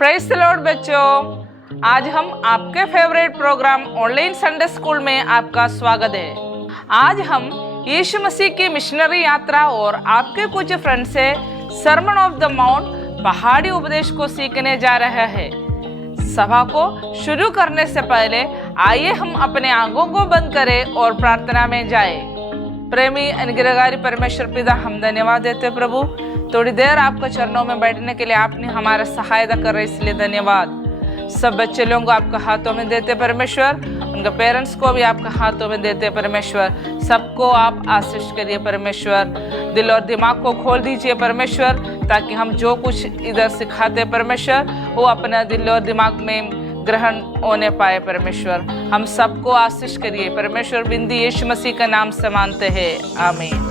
Praise the Lord बच्चों, आज हम आपके favourite programme online Sunday school में आपका स्वागत है। आज हम यीशु मसीह की मिशनरी यात्रा और आपके कुछ फ्रेंड से सरमन ऑफ द माउंट पहाड़ी उपदेश को सीखने जा रहे हैं। सभा को शुरू करने से पहले आइए हम अपने आंखों को बंद करें और प्रार्थना में जाएं। प्रेमी अनुग्रहकारी परमेश्वर पिता, हम धन्यवाद देते हैं प्रभु, थोड़ी देर आपके चरणों में बैठने के लिए आपने हमारा सहायता कर रहे, इसलिए धन्यवाद। सब बच्चे लोगों को आपके हाथों में देते परमेश्वर, उनके पेरेंट्स को भी आपके हाथों में देते परमेश्वर। सबको आप आशीष करिए परमेश्वर, दिल और दिमाग को खोल दीजिए परमेश्वर, ताकि हम जो कुछ इधर सिखाते परमेश्वर वो अपना दिल और दिमाग में ग्रहण होने पाए परमेश्वर। हम सबको आशीष करिए परमेश्वर, बिंदी यीशु मसीह का नाम से मानते हैं, आमीन।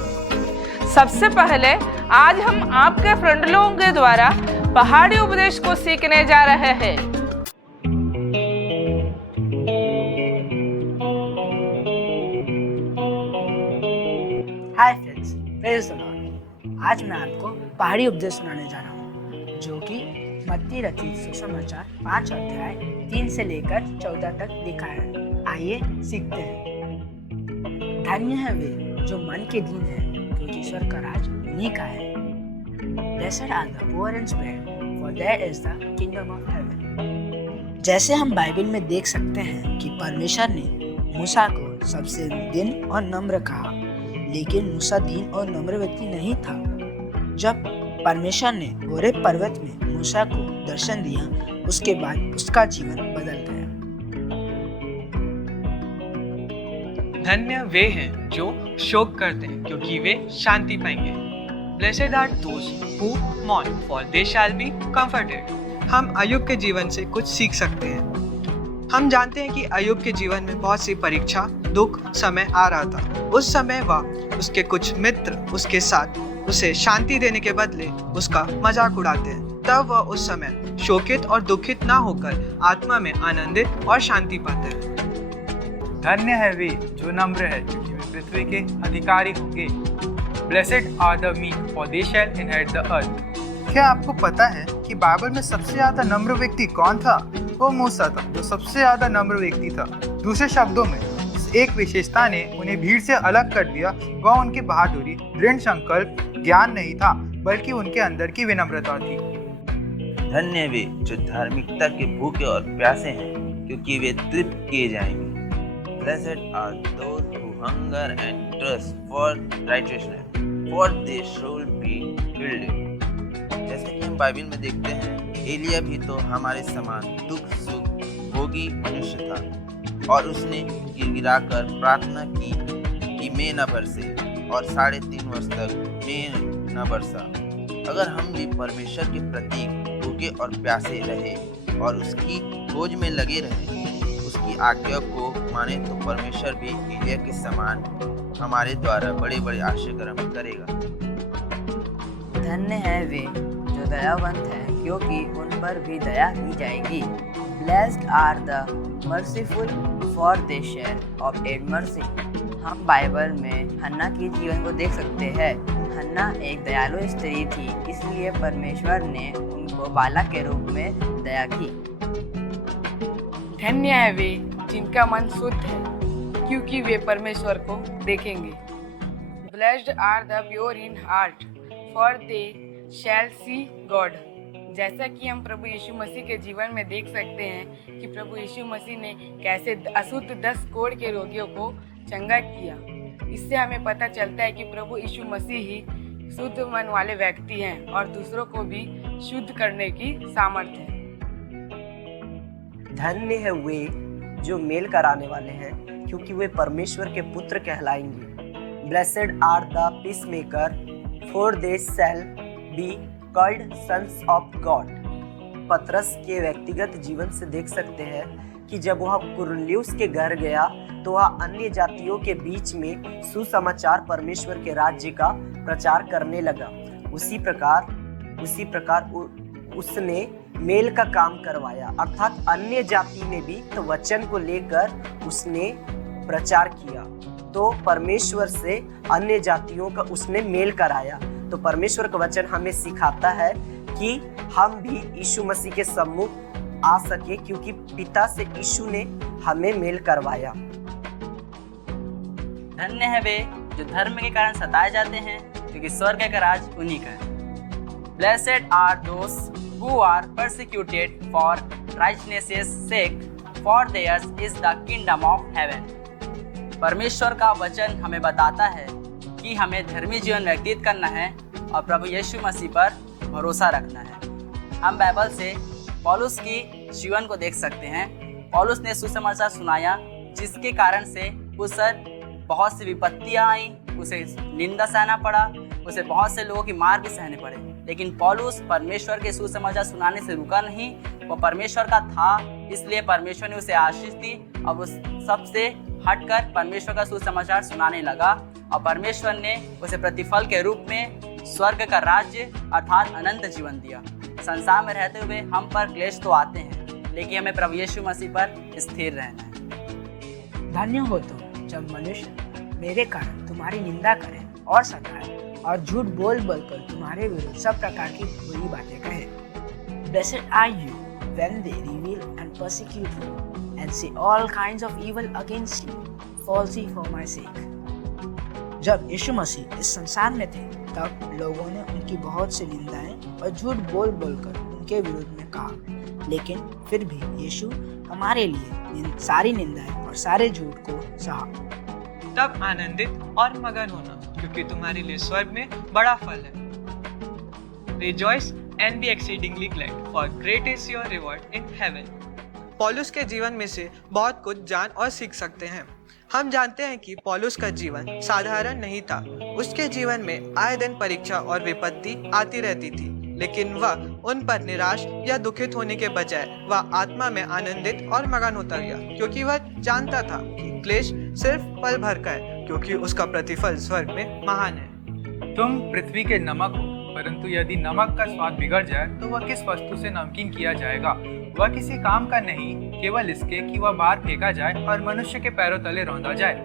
सबसे पहले आज हम आपके फ्रेंड लोगों के द्वारा पहाड़ी उपदेश को सीखने जा रहे हैं। Hi friends, praise the Lord. आज मैं आपको पहाड़ी उपदेश सुनाने जा रहा हूँ, जो कि मत्ती रचित सुसमाचार 5 अध्याय 3 से लेकर 14 तक लिखा है। आइए सीखते हैं। धन्य है वे जो मन के दीन है, क्योंकि ईश्वर का राज उन्हीं का है। Blessed are the poor in spirit, for there is the kingdom of heaven। जैसे हम बाइबल में देख सकते हैं कि परमेश्वर ने मूसा को सबसे दीन और नम्र कहा, लेकिन मूसा दीन और नम्र व्यक्ति नहीं था। जब परमेश्वर ने होरेब पर्वत में मूसा को दर्शन दिया, उसके बाद उसका जीवन बदल गया। धन्य वे हैं जो शोक करते हैं, क्योंकि वे शांति पाएंगे। Blessed are those who mourn, for they shall be comforted। हम अय्यूब के जीवन से कुछ सीख सकते हैं। हम जानते हैं कि अय्यूब के जीवन में बहुत सी परीक्षा, दुख समय आ रहा था। उस समय वह उसके कुछ मित्र उसके साथ उसे शांति देने के बदले उसका मजाक उड़ाते हैं। तब वह उस समय शोकित और दुखित ना होकर आत्मा में आनंदित और शांति पाते हैं। धन्य है वे जो नम्र है, क्योंकि वे पृथ्वी के अधिकारी होंगे। Blessed are the meek, for they shall inherit the earth। क्या आपको पता है कि बाइबल में सबसे ज्यादा नम्र व्यक्ति कौन था? वो मूसा था, जो सबसे ज्यादा नम्र व्यक्ति था। दूसरे शब्दों में, इस एक विशेषता ने उन्हें भीड़ से अलग कर दिया। वह उनकी बहादुरी, दृढ़ संकल्प, ज्ञान नहीं था, बल्कि उनके अंदर की विनम्रता थी। धन्य वे जो धार्मिकता के भूखे और प्यासे हैं, क्योंकि वे तृप्त किए जाएंगे। Blessed are those who hunger and thirst for righteousness, for they shall be filled। जैसे कि हम बाइबल में देखते हैं, एलिया भी तो हमारे समान दुख सुख भोगी मनुष्य था, और उसने गिड़गिड़ाकर प्रार्थना की कि मैं न बरसे, और 3.5 वर्ष तक मैं न बरसा। अगर हम भी परमेश्वर के प्रति भूखे और प्यासे रहे और उसकी खोज में लगे रहे, उसकी आज्ञा को माने, तो परमेश्वर भी एलिया के समान हमारे द्वारा बड़े बड़े आश्चर्य कर्म करेगा। धन्य है वे जो दयावंत हैं, क्योंकि उन पर भी दया की जाएगी। Blessed are the merciful, for they shall obtain mercy। हम बाइबल में हन्ना के जीवन को देख सकते हैं। हन्ना एक दयालु स्त्री थी, इसलिए परमेश्वर ने उनको बालक के रूप में दया की। धन्य है वे जिनका मन शुद्ध है, क्योंकि वे परमेश्वर को देखेंगे। Blessed are the pure in heart, for they shall see God। जैसा कि हम प्रभु यीशु मसीह के जीवन में देख सकते हैं कि प्रभु यीशु मसीह ने कैसे अशुद्ध 10 कोढ़ के रोगियों को चंगा किया। इससे हमें पता चलता है कि प्रभु यीशु मसीह ही शुद्ध मन वाले व्यक्ति हैं और दूसरों को भी शुद्ध करने की सामर्थ्य है। धन्य है वे जो मेल कराने वाले हैं, क्योंकि वे परमेश्वर के पुत्र कहलाएंगे। Blessed are the peacemaker, for they shall be called sons of God। पतरस के व्यक्तिगत जीवन से देख सकते हैं कि जब वह कुरनेलियुस के घर गया, तो वह अन्य जातियों के बीच में सुसमाचार परमेश्वर के राज्य का प्रचार करने लगा। उसी प्रकार उसने मेल का काम करवाया, अर्थात अन्य जाति में भी तो वचन को लेकर उसने प्रचार किया। तो परमेश्वर से अन्य जातियों का उसने मेल कराया। तो परमेश्वर का वचन हमें सिखाता है कि हम भी यीशु मसीह के सम्मुख आ सके, क्योंकि पिता से यीशु ने हमें मेल करवाया। धन्य है वे जो धर्म के कारण सताए जाते हैं, क्योंकि स्वर्ग का राज उन्हीं का है। Blessed are those who are persecuted for righteousness' sake, for theirs is the kingdom of heaven. परमेश्वर का वचन हमें बताता है कि हमें धर्मी जीवन व्यतीत करना है और प्रभु यीशु मसीह पर भरोसा रखना है। हम बाइबल से पौलुस की जीवन को देख सकते हैं। पौलुस ने सुसमाचार सुनाया, जिसके कारण से उस पर बहुत सी विपत्तियां आई, उसे निंदा सहना पड़ा, उसे बहुत से लोगों की मार भी सहने पड़े। लेकिन पौलुस परमेश्वर के सुसमाचार सुनाने से रुका नहीं, वो परमेश्वर का था, इसलिए परमेश्वर ने उसे आशीष दी और वो सबसे हटकर परमेश्वर का सुसमाचार सुनाने लगा और परमेश्वर ने उसे प्रतिफल के रूप में स्वर्ग का राज्य अर्थात अनंत जीवन दिया। संसार में रहते हुए हम पर क्लेश तो आते हैं, लेकिन हमें प्रभु यीशु मसीह पर स्थिर रहना है। धन्य हो तुम जब मनुष्य मेरे कारण तुम्हारी निंदा करें और सताए और झूठ बोल बोल कर तुम्हारे विरुद्ध सब प्रकार की बुरी बातें कहें। Blessed are you when they revile and persecute you and say all kinds of evil against you falsely for my sake. जब यीशु मसीह इस संसार में थे, तब लोगों ने उनकी बहुत सी निंदाएं और झूठ बोल बोल कर उनके विरुद्ध में कहा, लेकिन फिर भी यीशु हमारे लिए सारी निंदाएं और सारे झूठ को सहा। तब आनंदित और मगन होना, क्योंकि तुम्हारे लिए स्वर्ग में बड़ा फल है। Rejoice and be exceedingly glad, for great is your reward in heaven. पौलुस के जीवन में से बहुत कुछ जान और सीख सकते हैं। हम जानते हैं कि पौलुस का जीवन साधारण नहीं था। उसके जीवन में आए दिन परीक्षा और विपत्ति आती रहती थी, लेकिन वह उन पर निराश या दुखित होने के बजाय वह आत्मा में आनंदित और मगन होता गया, क्योंकि वह जानता था कि क्लेश सिर्फ पल भर का है, क्योंकि उसका प्रतिफल स्वर्ग में महान है। तुम पृथ्वी के नमक हो, परंतु यदि नमक का स्वाद बिगड़ जाए तो वह किस वस्तु से नमकीन किया जाएगा? वह किसी काम का नहीं, केवल इसके कि वह बाहर फेंका जाए और मनुष्य के पैरों तले रौंदा जाए।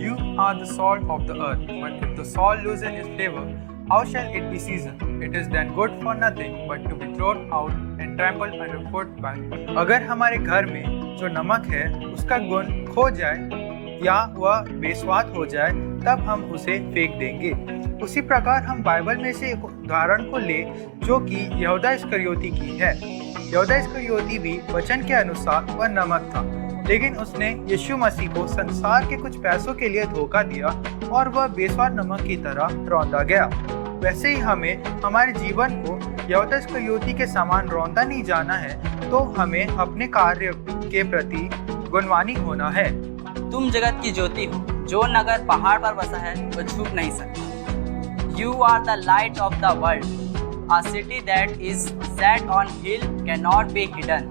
You are the salt of the earth, but if the salt loses its flavor, how shall it be seasoned? It is then good for nothing but to be thrown out and trampled underfoot by. अगर हमारे घर में जो नमक है उसका गुण खो जाए या वह बेस्वाद हो जाए, तब हम उसे फेंक देंगे। उसी प्रकार हम बाइबल में से एक उदाहरण को ले, जो कि यहूदा इस्करियोती की है। यहूदा इस्करियोती भी वचन के अनुसार वह नमक था, लेकिन उसने यीशु मसीह को संसार के कुछ पैसों के लिए धोखा दिया और वह बेस्वाद नमक की तरह रौंदा गया। वैसे ही हमें हमारे जीवन को यहूदा इस्करियोती के समान रौंदा नहीं जाना है, तो हमें अपने कार्य के प्रति गुणवानी होना है। तुम जगत की ज्योति हो, जो नगर पहाड़ पर बसा है वह छुप नहीं सकता। You are the light of the world. A city that is set on hill cannot be hidden.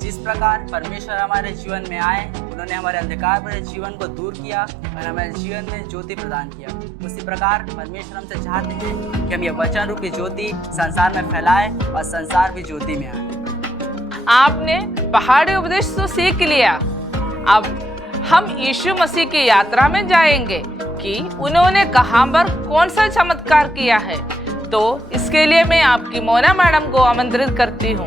जिस प्रकार परमेश्वर हमारे जीवन में आए, उन्होंने हमारे अंधकार भरे जीवन को दूर किया और हमारे जीवन में ज्योति प्रदान किया, उसी प्रकार परमेश्वर हमसे चाहते हैं कि हम ये वचन रूपी ज्योति संसार में फैलाए और संसार भी ज्योति में आए। आपने पहाड़ी उपदेश तो सीख लिया, अब हम यीशु मसीह की यात्रा में जाएंगे कि उन्होंने कहां पर कौन सा चमत्कार किया है। तो इसके लिए मैं आपकी मोना मैडम को आमंत्रित करती हूँ।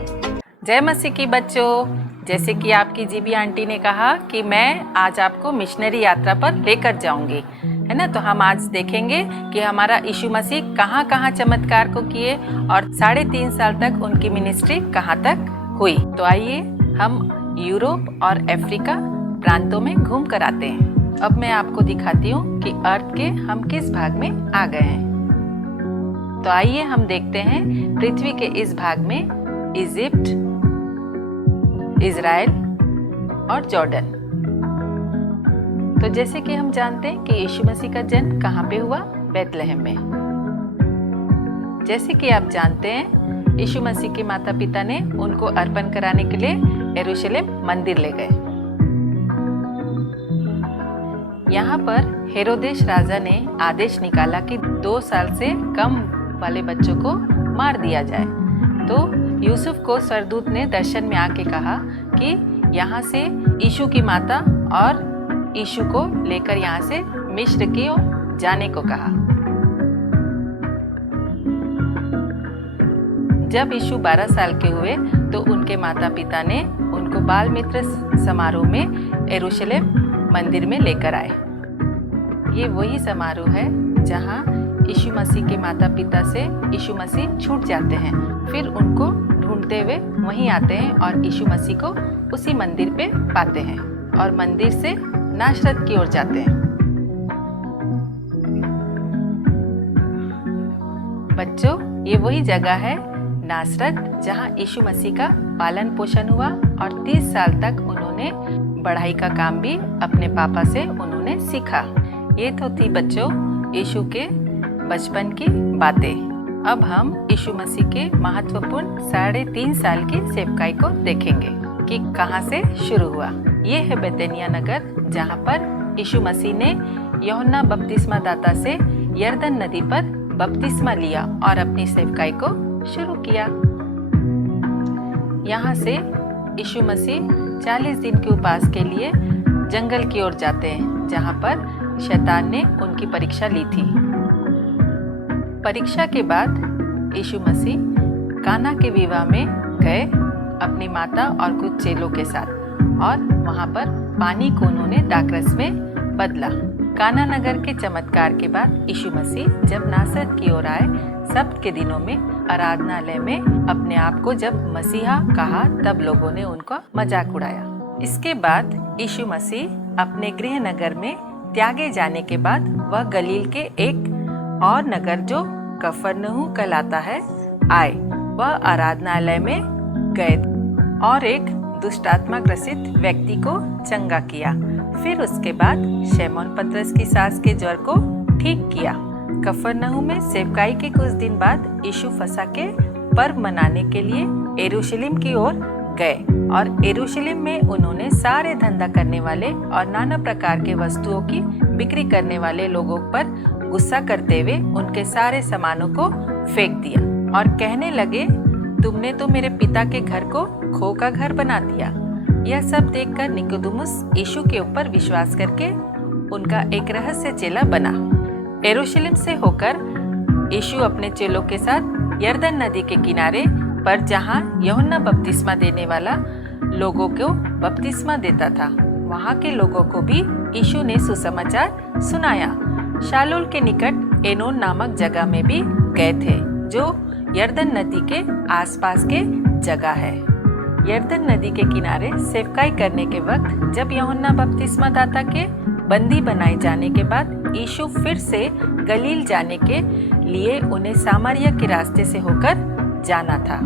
जय मसीह की बच्चों, जैसे कि आपकी जीबी आंटी ने कहा कि मैं आज आपको मिशनरी यात्रा पर लेकर जाऊंगी, है ना। तो हम आज देखेंगे कि हमारा यीशु मसीह कहाँ कहाँ चमत्कार को किए और 3.5 साल तक उनकी मिनिस्ट्री कहाँ तक हुई। तो आइए हम यूरोप और अफ्रीका प्रांतों में घूम कर आते हैं। अब मैं आपको दिखाती हूँ कि अर्थ के हम किस भाग में आ गए हैं। तो आइए हम देखते हैं पृथ्वी के इस भाग में इजिप्ट, इजराइल और जॉर्डन। तो जैसे कि हम जानते हैं कि यीशु मसीह का जन्म कहाँ पे हुआ? बैतलहम में। जैसे कि आप जानते हैं यीशु मसीह के माता पिता ने उनको अर्पण कराने के लिए यरूशलेम मंदिर ले गए। यहाँ पर हेरोदेश राजा ने आदेश निकाला कि 2 साल से कम वाले बच्चों को मार दिया जाए। तो यूसुफ को स्वर्गदूत ने दर्शन में आके कहा कि यहाँ से यीशु की माता और यीशु को लेकर यहाँ से मिस्र की ओर जाने को कहा। जब यीशु 12 साल के हुए तो उनके माता पिता ने उनको बाल मित्र समारोह में यरूशलेम मंदिर में लेकर आए। ये वही समारोह है जहाँ यीशु मसीह के माता पिता से यीशु मसीह छूट जाते हैं, फिर उनको ढूंढते हुए वहीं आते हैं और यीशु मसीह को उसी मंदिर पे पाते हैं और मंदिर से नासरत की ओर जाते हैं। बच्चों, ये वही जगह है नासरत जहाँ यीशु मसीह का पालन पोषण हुआ और 30 साल तक उन्होंने पढ़ाई का काम भी अपने पापा से उन्होंने सीखा। ये तो थी बच्चों यीशु के बचपन की बातें। अब हम यीशु मसीह के महत्वपूर्ण 3.5 साल की सेवकाई को देखेंगे कि कहाँ से शुरू हुआ। ये है बेतनिया नगर जहाँ पर यीशु मसीह ने यूहन्ना बपतिस्मा दाता से यरदन नदी पर बपतिस्मा लिया और अपनी सेवकाई को शुरू किया। यहाँ से यीशु मसीह 40 दिन के उपवास के लिए जंगल की ओर जाते हैं, जहाँ पर शैतान ने उनकी परीक्षा ली थी। परीक्षा के बाद यीशु मसीह काना के विवाह में गए अपनी माता और कुछ चेलों के साथ, और वहाँ पर पानी को उन्होंने दाखरस में बदला। काना नगर के चमत्कार के बाद यीशु मसीह जब नासरत की ओर आए, सब्त के दिनों में आराधनालय में अपने आप को जब मसीहा कहा, तब लोगों ने उनका मजाक उड़ाया। इसके बाद यीशु मसीह अपने गृह नगर में त्यागे जाने के बाद वह गलील के एक और नगर जो कफरनहूम कहलाता है आए। वह आराधनालय में गए और एक दुष्टात्मा ग्रसित व्यक्ति को चंगा किया। फिर उसके बाद शमौन पतरस की सास के ज्वर को ठीक किया। कफरनहूम में सेवकाई के कुछ दिन बाद यीशु फसह के पर्व मनाने के लिए यरूशलेम की ओर गए और यरूशलेम में उन्होंने सारे धंधा करने वाले और नाना प्रकार के वस्तुओं की बिक्री करने वाले लोगों पर गुस्सा करते हुए उनके सारे सामानों को फेंक दिया और कहने लगे, तुमने तो मेरे पिता के घर को खो का घर बना दिया। यह सब देखकर निकोदेमुस यीशु के ऊपर विश्वास करके उनका एक रहस्य चेला बना। यरूशलेम से होकर यीशु अपने चेलों के साथ यरदन नदी के किनारे पर, जहाँ यूहन्ना बपतिस्मा देने वाला लोगों को बपतिस्मा देता था, वहाँ के लोगों को भी यीशु ने सुसमाचार सुनाया। शालोल के निकट एनोन नामक जगह में भी गए थे, जो यरदन नदी के आसपास के जगह है। यरदन नदी के किनारे सेवकाई करने के वक्त जब यूहन्ना बपतिस्मा दाता के बंदी बनाए जाने के बाद यीशु फिर से गलील जाने के लिए उन्हें सामरिया के रास्ते से होकर जाना था।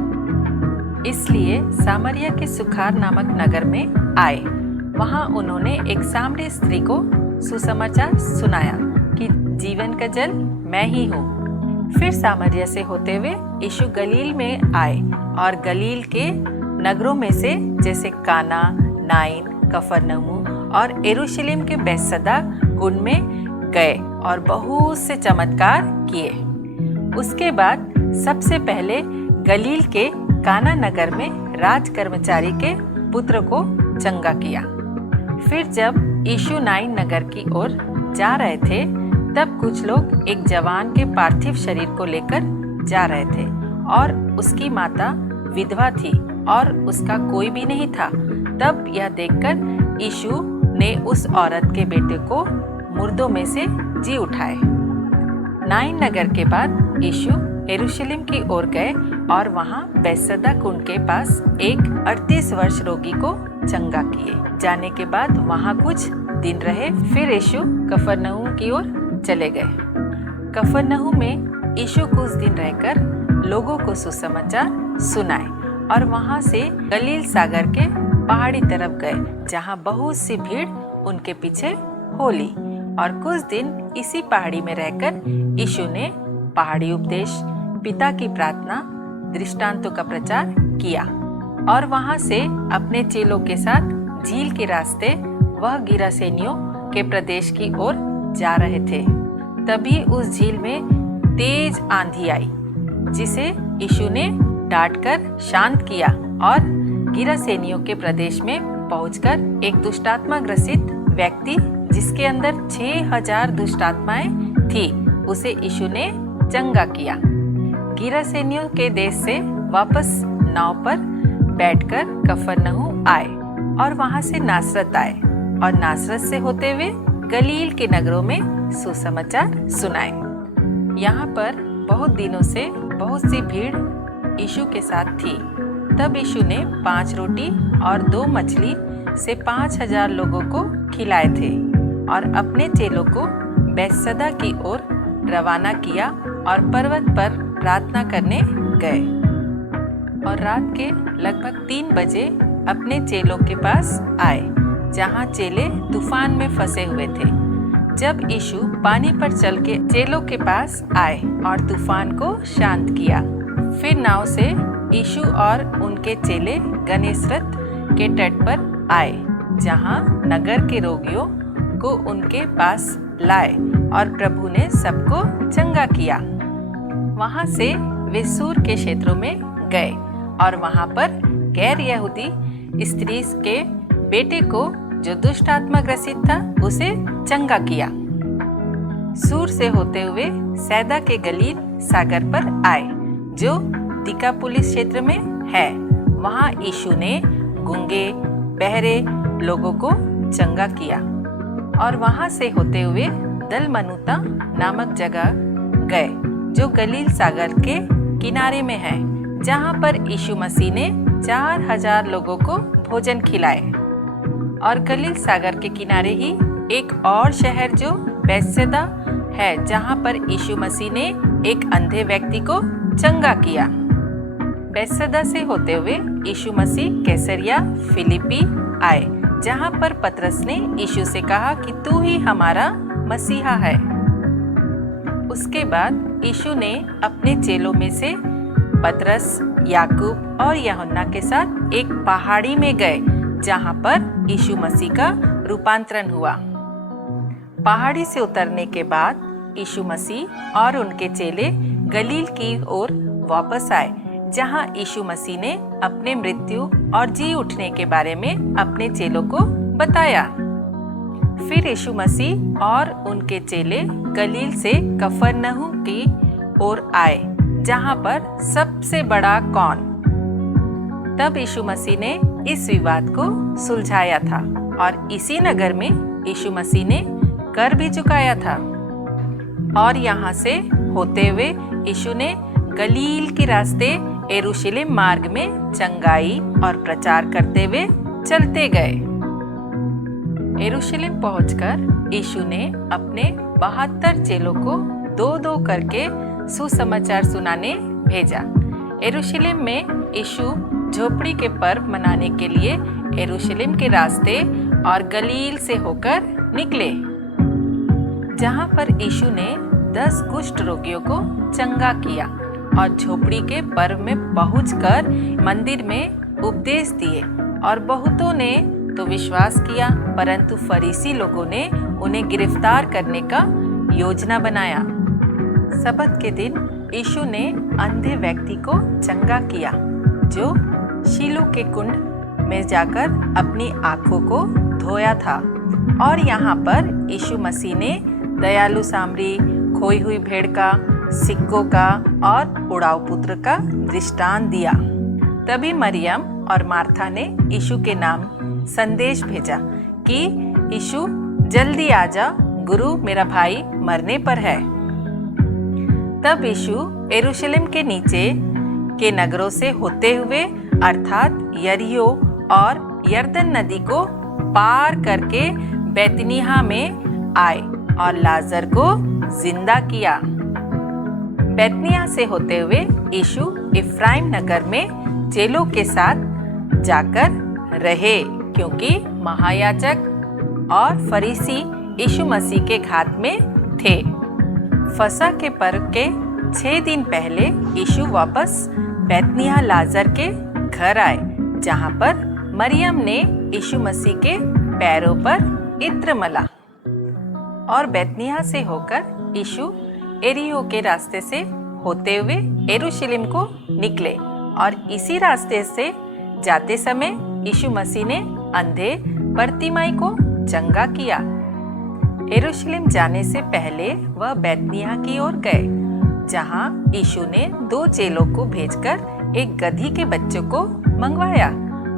इसलिए सामरिया के सुखार नामक नगर में आए। वहां उन्होंने एक सामरी स्त्री को सुसमाचार सुनाया कि जीवन का जल मैं ही हूँ। फिर सामरिया से होते हुए यीशु गलील में आए और गलील के नगरों में से जैसे काना, नाइन, कफरनहूम और यरूशलेम के बैतसैदा कुंड में गए और बहुत से चमत्कार किए। उसके बाद सबसे पहले गलील के काना नगर में राज कर्मचारी के पुत्र को चंगा किया। फिर जब यीशु नाइन नगर की ओर जा रहे थे, तब कुछ लोग एक जवान के पार्थिव शरीर को लेकर जा रहे थे और उसकी माता विधवा थी और उसका कोई भी नहीं था। तब यह देखकर यीशु ने उस औरत के बेटे को मुर्दों में से जी उठाए। नाइन नगर के बाद यीशु यरूशलेम की ओर गए और वहां बैतसैदा कुंड के पास एक 38 वर्ष रोगी को चंगा किए। जाने के बाद वहां कुछ दिन रहे। फिर यीशु कफरनहूम की ओर चले गए। कफरनहूम में यीशु कुछ दिन रहकर लोगों को सुसमाचार सुनाए और वहां से गलील सागर के पहाड़ी तरफ गए, जहां बहुत सी भीड़ उनके पीछे हो ली। और कुछ दिन इसी पहाड़ी में रहकर यीशु ने पहाड़ी उपदेश, पिता की प्रार्थना, दृष्टांतों का प्रचार किया और वहां से अपने चेलों के साथ झील के रास्ते वह गिरासेनियों के प्रदेश की ओर जा रहे थे। तभी उस झील में तेज आंधी आई, जिसे यीशु ने डांटकर शांत किया और गिरासेनियों के प्रदेश में पहुंचकर एक दुष्टात्मा ग्रसित व्यक्ति, जिसके अंदर 6000 दुष्टात्माएं थी, उसे यीशु ने चंगा किया। गिरासेनियों के देश से वापस नाव पर बैठकर कफरनहूम आए और वहां से नासरत आए और नासरत से होते हुए गलील के नगरों में सुसमाचार सुनाए। यहाँ पर बहुत दिनों से बहुत सी भीड़ यीशु के साथ थी। तब यीशु ने 5 रोटी और 2 मछली से 5000 लोगों को खिलाए थे और अपने चेलों को बैतसैदा की ओर रवाना किया और पर्वत पर प्रार्थना करने गए और रात के लगभग 3 बजे अपने चेलों के पास आए, जहां चेले तूफान में फंसे हुए थे। जब यीशु पानी पर चल के चेलों के पास आए और तूफान को शांत किया, फिर नाव से यीशु और उनके चेले गनेसरत के तट पर आए, जहां नगर के रोगियों को उनके पास लाए और प्रभु ने सबको चंगा किया। वहां से वे सूर के क्षेत्रों में गए और वहां पर गैर यहूदी स्त्री के बेटे को जो दुष्ट आत्मा ग्रसित था उसे चंगा किया। सूर से होते हुए सैदा के गलील सागर पर आए, जो दिकापुलिस क्षेत्र में है। वहां यीशु ने गूंगे बहरे लोगों को चंगा किया और वहां से होते हुए दलमनुता नामक जगह गए, जो गलील सागर के किनारे में है, जहां पर यीशु मसीह ने 4000 लोगों को भोजन खिलाए। और गलील सागर के किनारे ही एक और शहर जो बैतसैदा है, जहां पर यीशु मसीह ने एक अंधे व्यक्ति को चंगा किया। बैतसैदा से होते हुए यीशु मसीह कैसरिया फिलिप्पी आए, जहां पर पतरस ने यीशु से कहा कि तू ही हमारा मसीहा है। उसके बाद यीशु ने अपने चेलों में से पतरस, याकूब और यूहन्ना के साथ एक पहाड़ी में गए, जहां पर यीशु मसीह का रूपांतरण हुआ। पहाड़ी से उतरने के बाद यीशु मसीह और उनके चेले गलील की ओर वापस आए, जहां यीशु मसीह ने अपने मृत्यु और जी उठने के बारे में अपने चेलों को बताया। फिर यीशु मसीह और उनके चेले गलील से कफरनहूम की ओर आए, जहां पर सबसे बड़ा कौन। तब यीशु मसीह ने इस विवाद को सुलझाया था और इसी नगर में यीशु मसीह ने कर भी चुकाया था। और यहाँ से होते हुए यीशु ने गलील के रास्ते यरूशलेम मार्ग में चंगाई और प्रचार करते हुए चलते गए। यरूशलेम पहुंचकर यीशु ने अपने 72 चेलों को 2-2 करके सुसमाचार सुनाने भेजा। यरूशलेम में यीशु झोपड़ी के पर्व मनाने के लिए यरूशलेम के रास्ते और गलील से होकर निकले, जहां पर यीशु ने 10 कुष्ठ रोगियों को चंगा किया और झोपड़ी के पर्व में पहुंचकर मंदिर में उपदेश दिए। और बहुतों ने तो विश्वास किया, परंतु फरीसी लोगों ने उन्हें गिरफ्तार करने का योजना बनाया। सबत के दिन यीशु ने अंधे व्यक्ति को चंगा किया, जो शीलो के कुंड में जाकर अपनी आंखों को धोया था। और यहाँ पर यीशु मसीह ने दयालु सामरी, खोई हुई भेड़ का, सिक्कों का और उड़ाऊ पुत्र का दृष्टांत दिया। तभी मरियम और मार्था ने यीशु के नाम संदेश भेजा कि यीशु जल्दी आजा, गुरु मेरा भाई मरने पर है। तब यीशु यरूशलेम के नीचे के नगरों से होते हुए अर्थात यरीहो और यरदन नदी को पार करके बैतनिय्याह में आए और लाजर को जिंदा किया। बैतनिय्याह से होते हुए यीशु इफ्राइम नगर में चेलों के साथ जाकर रहे, क्योंकि महायाजक और फरीसी यीशु मसीह के घात में थे। फसह के पर्व के 6 दिन पहले यीशु वापस बैतनिय्याह लाजर के घर आए, जहां पर मरियम ने यीशु मसीह के पैरों पर इत्र मला। और बैतनिय्याह से होकर यीशु यरीहो के रास्ते से होते हुए यरूशलेम को निकले और इसी रास्ते से जाते समय यीशु मसीह ने अंधे बरतिमाई को चंगा किया। यरूशलेम जाने से पहले वह बैतनिय्याह की ओर गए, जहां यीशु ने 2 चेलों को भेजकर एक गधी के बच्चों को मंगवाया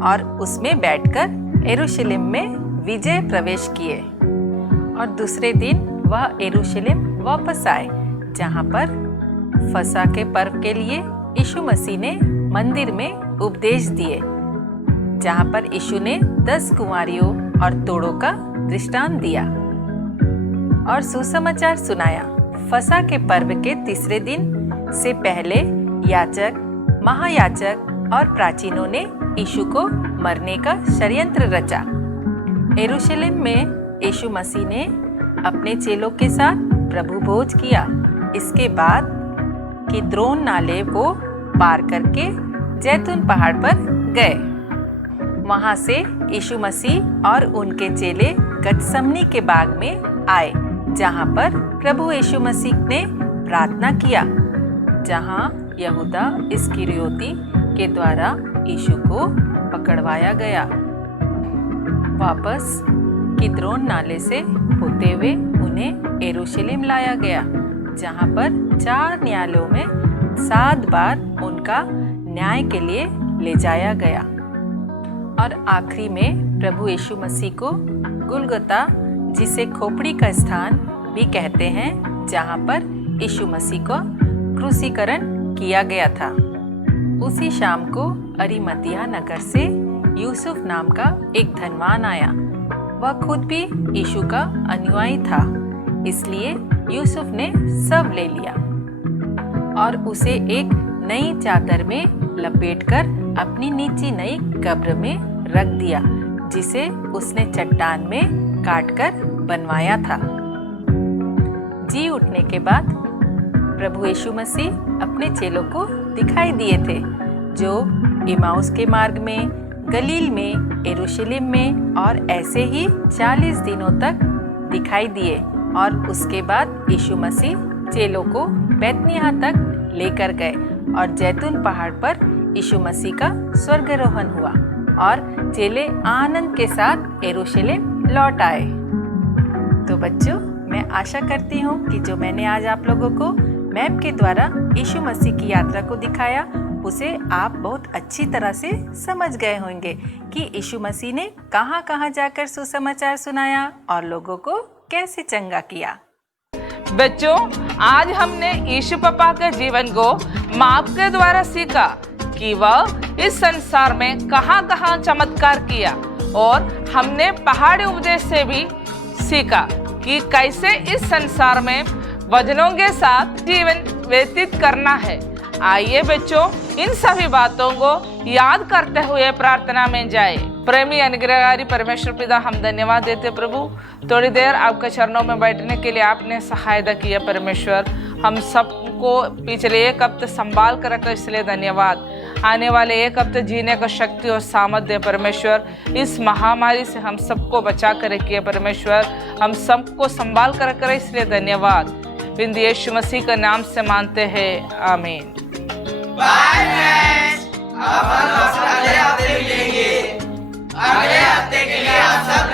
और उसमें बैठकर यरूशलेम में विजय प्रवेश किए। और दूसरे दिन वह यरूशलेम वापस आए, जहाँ पर फसह के पर्व के लिए यीशु मसीह ने मंदिर में उपदेश दिए, जहाँ पर यीशु ने 10 कुंवारियों और तोड़ों का दृष्टांत दिया और सुसमाचार सुनाया। फसह के पर्व के तीसरे दिन से पहले याजक, महायाजक और प्राचीनों ने यीशु को मरने का षड्यंत्र रचा। यरूशलेम में यीशु मसीह ने अपने चेलों के साथ प्रभु भोज किया। इसके बाद किद्रोन नाले को पार करके जैतून पहाड़ पर गए। वहां से यीशु मसीह और उनके चेले गतसमनी के बाग में आए, जहां पर प्रभु यीशु मसीह ने प्रार्थना किया, जहां यहूदा इस्करियोती के द्वारा यीशु को पकड़वाया गया। वापस किद्रोन नाले से होते हुए उन्हें यरूशलेम लाया गया, जहां पर 4 न्यायालयों में 7 बार उनका न्याय के लिए ले जाया गया। और आखिरी में प्रभु यीशु मसीह को गुलगुता, जिसे खोपड़ी का स्थान भी कहते हैं, जहां पर यीशु मसीह को क्रूसीकरण किया गया था। उसी शाम को अरिमतिया नगर से यूसुफ नाम का एक धनवान आया। वह खुद भी यीशु का अनुयायी था, इसलिए यूसुफ ने सब ले लिया और उसे एक नई चादर में लपेटकर अपनी नीची नई कब्र में रख दिया, जिसे उसने चट्टान में काटकर बनवाया था। जी उठने के बाद प्रभु यीशु मसीह अपने चेलों को दिखाई दिए थे, जो इमाउस के मार्ग में, गलील में, यरूशलेम में और ऐसे ही 40 दिनों तक दिखाई दिए। और उसके बाद यीशु मसीह चेलों को बैतनिय्याह तक लेकर गए और जैतून पहाड़ पर यीशु मसीह का स्वर्गारोहण हुआ और चेले आनंद के साथ यरूशलेम लौट आए। तो बच्चों, मैं आशा करती हूँ कि जो मैंने आज आप लोगों को मैप के द्वारा यीशु मसीह की यात्रा को दिखाया, उसे आप बहुत अच्छी तरह से समझ गए होंगे कि यीशु मसीह ने कहाँ कहाँ जाकर सुसमाचार सुनाया और लोगों को कैसे चंगा किया। बच्चों, आज हमने यीशु पापा के जीवन को मैप के द्वारा सीखा कि वह इस संसार में कहाँ कहाँ चमत्कार किया, और हमने पहाड़ी उपदेश से भी सीखा कि कैसे इस संसार में वचनों के साथ जीवन व्यतीत करना है। आइए बच्चों, इन सभी बातों को याद करते हुए प्रार्थना में जाए। प्रेमी अनुग्रहकारी परमेश्वर पिता, हम धन्यवाद देते प्रभु, थोड़ी देर आपके चरणों में बैठने के लिए आपने सहायता किया परमेश्वर। हम सबको पिछले एक हफ्ते संभाल कर रखा, इसलिए धन्यवाद। आने वाले एक हफ्ते जीने का शक्ति और सामर्थ्य परमेश्वर। इस महामारी से हम सबको बचा कर रखिए परमेश्वर, हम सबको संभाल कर रखा, इसलिए धन्यवाद। बिंदु यीशु मसीह का नाम से मानते हैं, आमीन। बाय फ्रेंड्स, अब हम अगले हफ्ते मिलेंगे। अगले हफ्ते के लिए आप सब